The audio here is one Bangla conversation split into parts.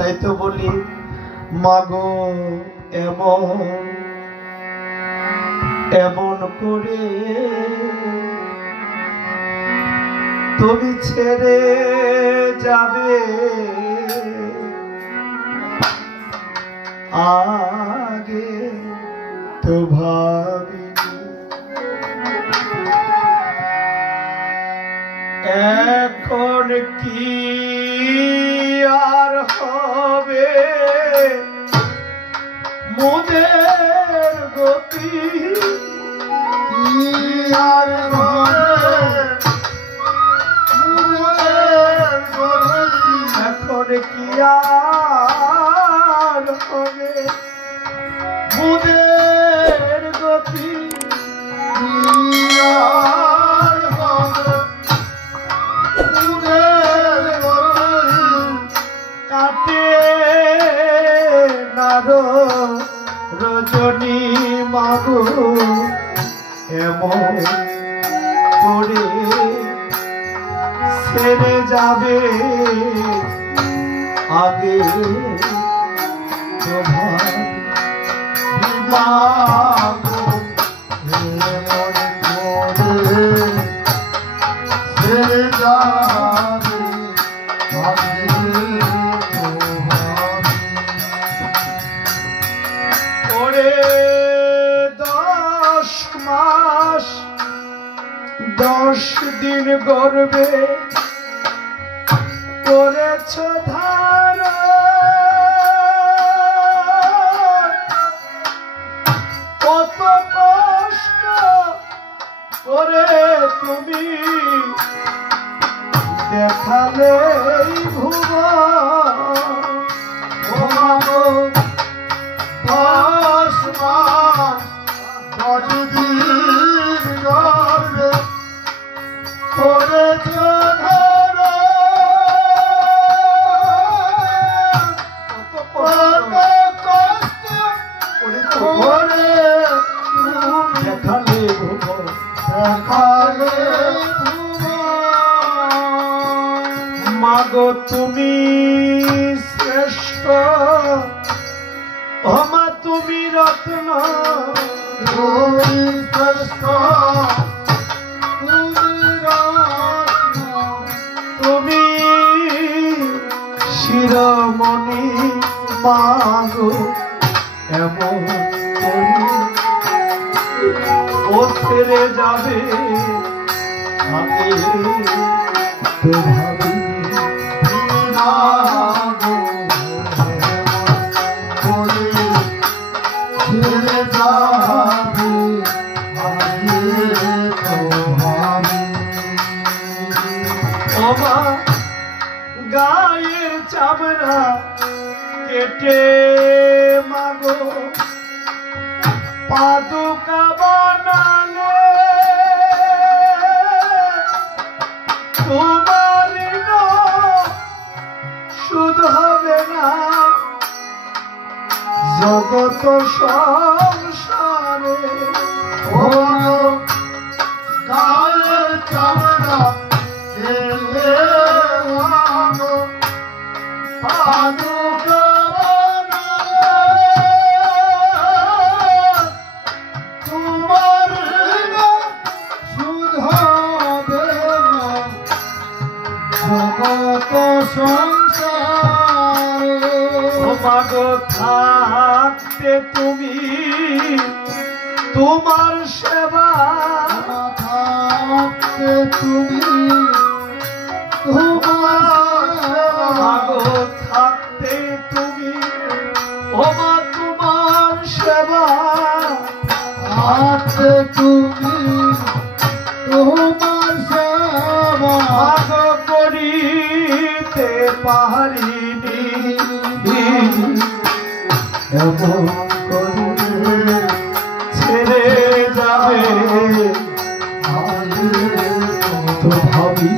তাই তো বলি মাগো এমন এমন করে তুমি ছেড়ে যাবে আগে তো ভাবি এখন কি আর হবে মোদের গতি আর এখন কি আর হবে মোদের গতি আর হবে মোদের কাটে না রজনী মাগো এমন করে ছেড়ে যাবে আগে তো ভাবি মাগো এমন করে ছেড়ে যাবে আগে তো ভাবি ওরে 10 মাস 10 দিন গর্বে করেছ ধারণ কত কষ্ট করে তুমি দেখালে ভুবন 10 মাস 10 দিন গর্বে করেছ মাগো তুমি শ্রেষ্ঠ মা তুমি রত্ন শ্রেষ্ঠ তুমি শিরোমণি মাগো এমন ও ছেড়ে যাবে আগে তো ভাবি মাগো ছেড়ে যাবে আগে তো ভাবি ও মা গায়ের চামড়া কেটে মাগো পাদুকা বানালে তোমার শুধু হবে না জগত সংসারে ও গায়ের চামড়া কেটে মাগো পাদুকা মাগো থাকতে তুমি তোমার সেবা থাকতে তুমি তোমার মাগো থাকতে তুমি ও মা তোমার সেবা থাকতে তুমি তোমার সেবা মাগো করিতে পারিনি এমন করে ছেড়ে যাবে তো ভাবি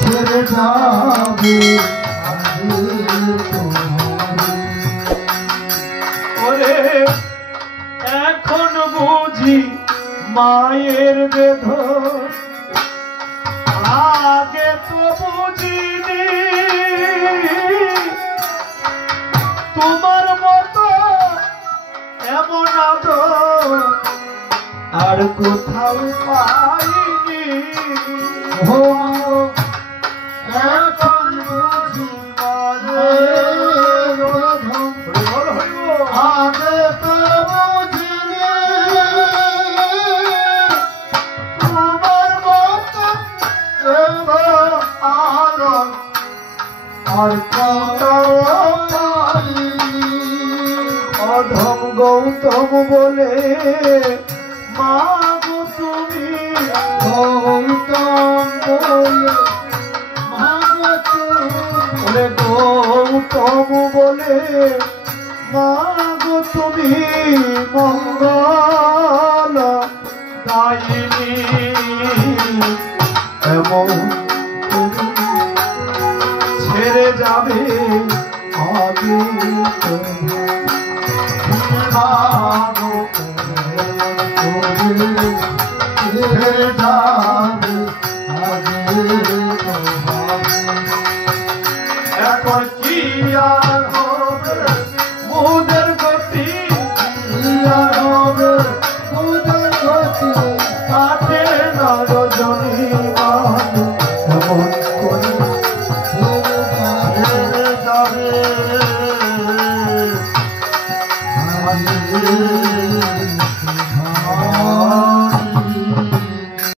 ছেড়ে যাবে ওরে এখন বুঝি মায়ের বেদনা কোথাও পাইনি এখন বুঝি মানে আগে তো বুঝিনি তোমার মতো আদর আর কোথাও পাইনি। অধম গৌতম বলে মা গো তুমি গৌতম বলে বলে গৌতম বলে মা গো তুমি মঙ্গল